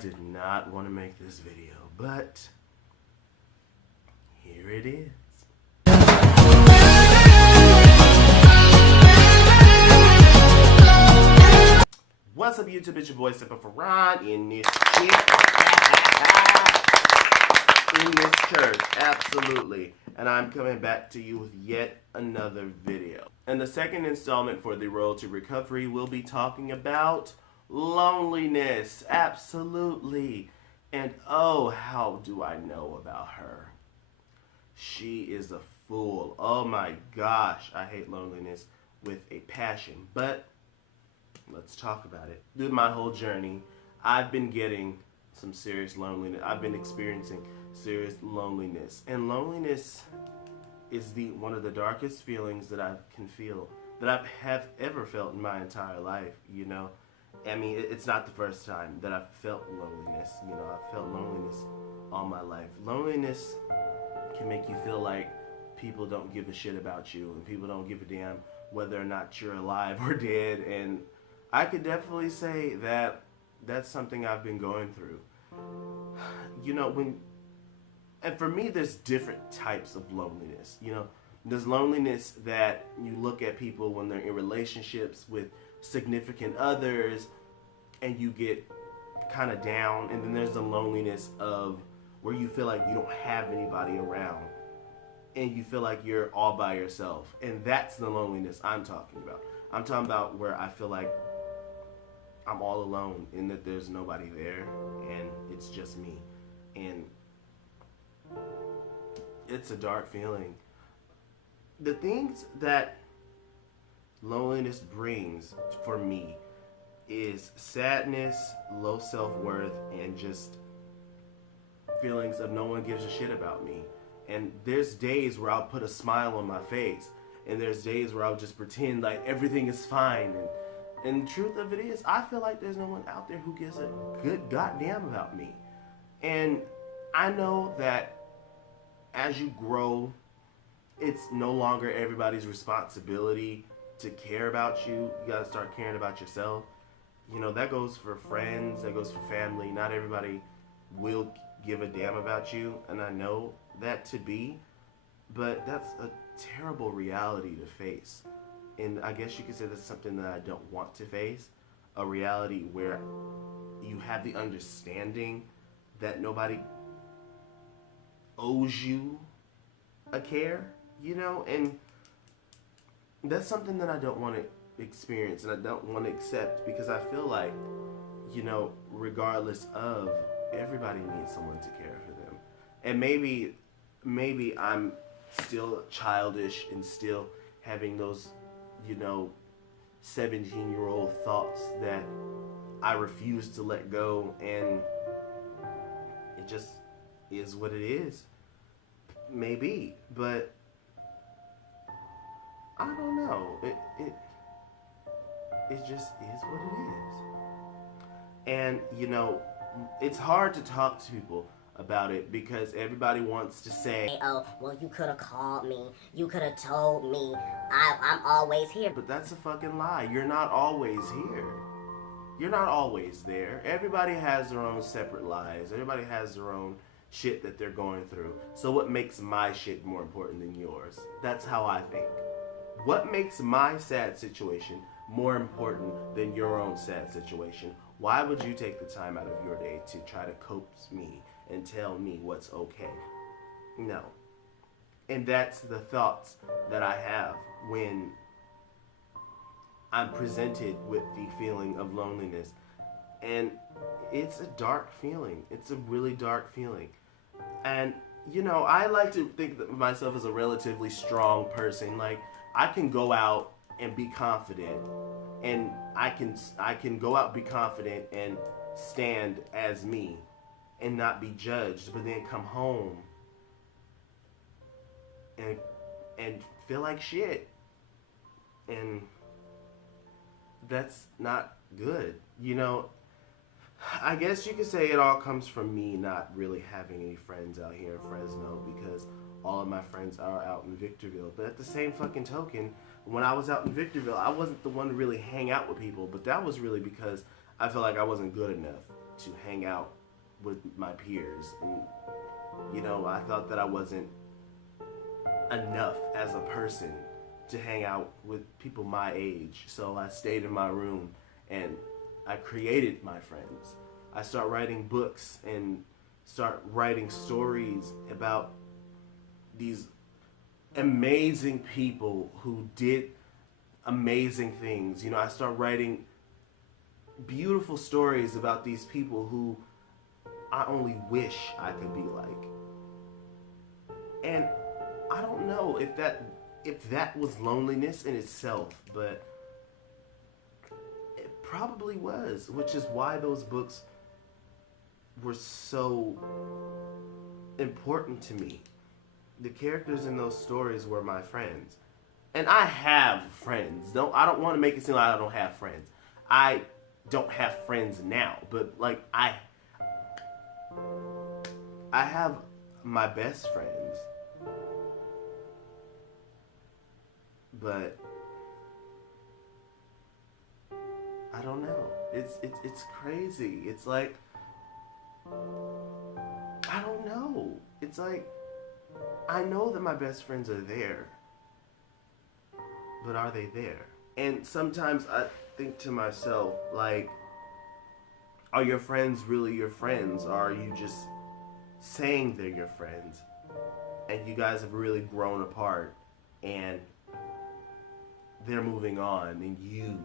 did not want to make this video, but here it is. What's up, YouTube? It's your boy Sippin' for Ron in this in this church, absolutely. And I'm coming back to you with yet another video. And the second installment for the Road to Recovery will be talking about loneliness, absolutely. And oh, how do I know about her? She is a fool. Oh my gosh, I hate loneliness with a passion. But let's talk about it. Through my whole journey, I've been getting some serious loneliness. I've been experiencing serious loneliness. And loneliness is one of the darkest feelings that I can feel, that I have ever felt in my entire life, you know. I mean, it's not the first time that I've felt loneliness. You know, I've felt loneliness all my life. Loneliness can make you feel like people don't give a shit about you, and people don't give a damn whether or not you're alive or dead. And I could definitely say that that's something I've been going through. You know, and for me, there's different types of loneliness. You know, there's loneliness that you look at people when they're in relationships with significant others and you get kind of down. And then there's the loneliness of where you feel like you don't have anybody around and you feel like you're all by yourself. And that's the loneliness I'm talking about. I'm talking about where I feel like I'm all alone and that there's nobody there and it's just me. And it's a dark feeling. The things that loneliness brings for me is sadness, low self-worth, and just feelings of no one gives a shit about me. And there's days where I'll put a smile on my face, and there's days where I'll just pretend like everything is fine. And the truth of it is, I feel like there's no one out there who gives a good goddamn about me. And I know that as you grow, it's no longer everybody's responsibility to care about you. You gotta start caring about yourself. You know, that goes for friends, that goes for family. Not everybody will give a damn about you, and I know that to be, but that's a terrible reality to face. And I guess you could say that's something that I don't want to face. A reality where you have the understanding that nobody owes you a care, you know? And that's something that I don't want to experience and I don't want to accept, because I feel like, you know, regardless of, everybody needs someone to care for them. And maybe I'm still childish and still having those, you know, 17-year-old thoughts that I refuse to let go, and it just is what it is. Maybe, but I don't know. It just is what it is. And, you know, it's hard to talk to people about it because everybody wants to say, oh, well, you could have called me. You could have told me. I'm always here. But that's a fucking lie. You're not always here. You're not always there. Everybody has their own separate lives. Everybody has their own shit that they're going through. So what makes my shit more important than yours? That's how I think. What makes my sad situation more important than your own sad situation? Why would you take the time out of your day to try to coax me and tell me what's okay? No. And that's the thoughts that I have when I'm presented with the feeling of loneliness. And it's a dark feeling. It's a really dark feeling. And, you know, I like to think of myself as a relatively strong person. Like, I can go out and be confident, and I can go out and be confident and stand as me and not be judged, but then come home and feel like shit. And that's not good. You know, I guess you could say it all comes from me not really having any friends out here in Fresno, because all of my friends are out in Victorville. But at the same fucking token, when I was out in Victorville, I wasn't the one to really hang out with people, but that was really because I felt like I wasn't good enough. to hang out with my peers. And, you know, I thought that I wasn't enough as a person to hang out with people my age. So I stayed in my room and I created my friends. I start writing books and start writing stories about these amazing people who did amazing things. You know, I start writing beautiful stories about these people who I only wish I could be like. And I don't know if that was loneliness in itself, but it probably was, which is why those books were so important to me. The characters in those stories were my friends. And I have friends. I don't want to make it seem like I don't have friends. I don't have friends now, but like I have my best friends. But I don't know. It's crazy. It's like I don't know. It's like I know that my best friends are there. But are they there? And sometimes I think to myself, like, are your friends really your friends? Or are you just saying they're your friends? And you guys have really grown apart and they're moving on and you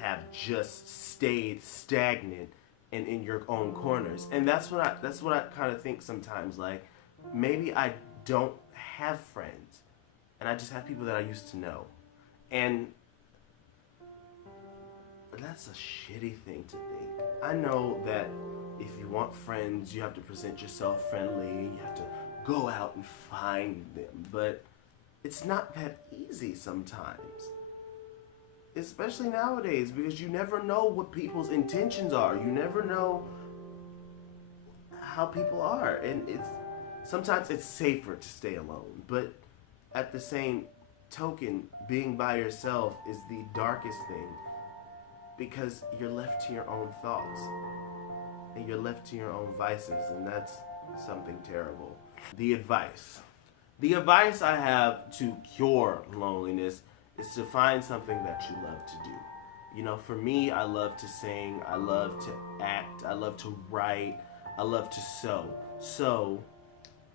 have just stayed stagnant and in your own corners. And that's what I kind of think sometimes, like maybe I don't have friends and I just have people that I used to know. And that's a shitty thing to think. I know that if you want friends, you have to present yourself friendly and you have to go out and find them, but it's not that easy sometimes. Especially nowadays, because you never know what people's intentions are. You never know how people are. And sometimes it's safer to stay alone. But at the same token, being by yourself is the darkest thing. Because you're left to your own thoughts. And you're left to your own vices. And that's something terrible. The advice I have to cure loneliness is to find something that you love to do. You know, for me, I love to sing, I love to act, I love to write, I love to sew. So,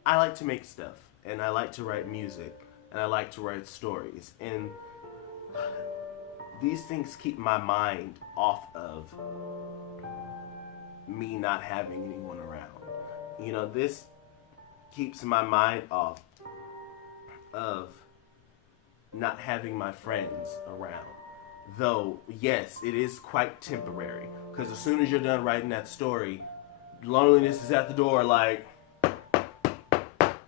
I like to make stuff, and I like to write music, and I like to write stories. And these things keep my mind off of me not having anyone around. You know, this keeps my mind off of not having my friends around. Though, yes, it is quite temporary. Because as soon as you're done writing that story, loneliness is at the door like,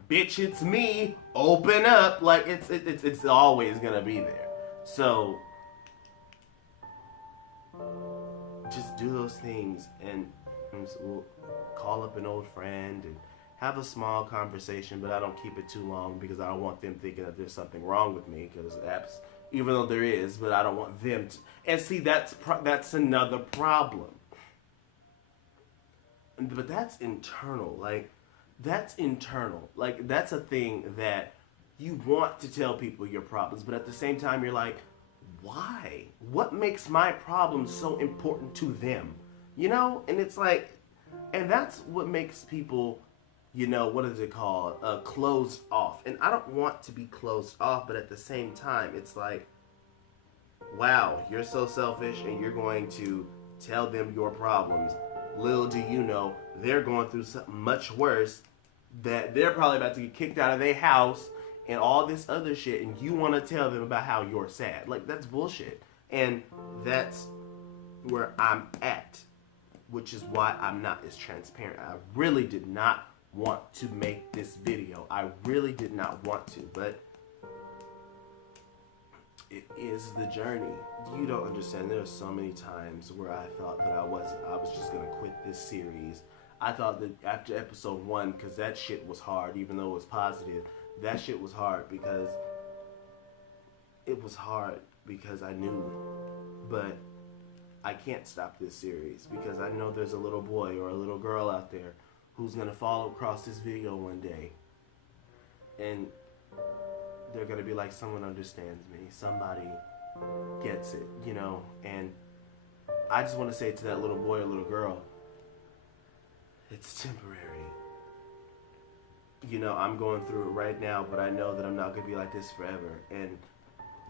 bitch, it's me, open up. Like, it's always gonna be there. So, just do those things and we'll call up an old friend and have a small conversation, but I don't keep it too long because I don't want them thinking that there's something wrong with me, because even though there is, but I don't want them to. And see, that's another problem. But that's internal. Like, that's internal. Like, that's a thing that you want to tell people your problems, but at the same time, you're like, why? What makes my problem so important to them? You know? And it's like, and that's what makes people, you know, what is it called? Closed off. And I don't want to be closed off, but at the same time, it's like, wow, you're so selfish and you're going to tell them your problems. Little do you know, they're going through something much worse, that they're probably about to get kicked out of their house and all this other shit, and you want to tell them about how you're sad. Like, that's bullshit. And that's where I'm at, which is why I'm not as transparent. I really did not want to make this video. I really did not want to, but it is the journey. You don't understand. There are so many times where I thought that I was just gonna quit this series. I thought that after episode 1, because that shit was hard, even though it was positive, that shit was hard because I knew. But I can't stop this series because I know there's a little boy or a little girl out there who's going to fall across this video one day and they're going to be like, someone understands me, somebody gets it, you know. And I just want to say to that little boy or little girl, it's temporary. You know, I'm going through it right now, but I know that I'm not going to be like this forever. And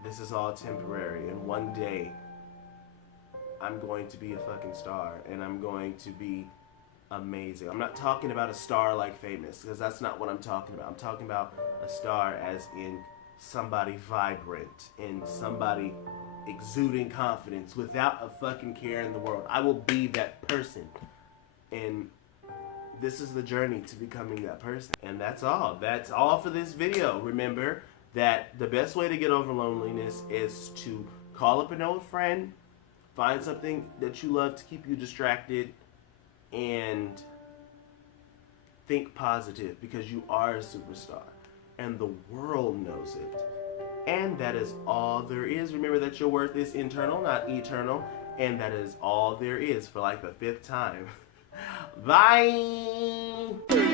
this is all temporary. And one day, I'm going to be a fucking star. And I'm going to be amazing. I'm not talking about a star like Famous, because that's not what I'm talking about. I'm talking about a star as in somebody vibrant and somebody exuding confidence without a fucking care in the world. I will be that person. And this is the journey to becoming that person. And that's all. That's all for this video. Remember that the best way to get over loneliness is to call up an old friend, find something that you love to keep you distracted, and think positive, because you are a superstar and the world knows it. And that is all there is. Remember that your worth is internal, not eternal. And that is all there is, for like the 5th time. Bye!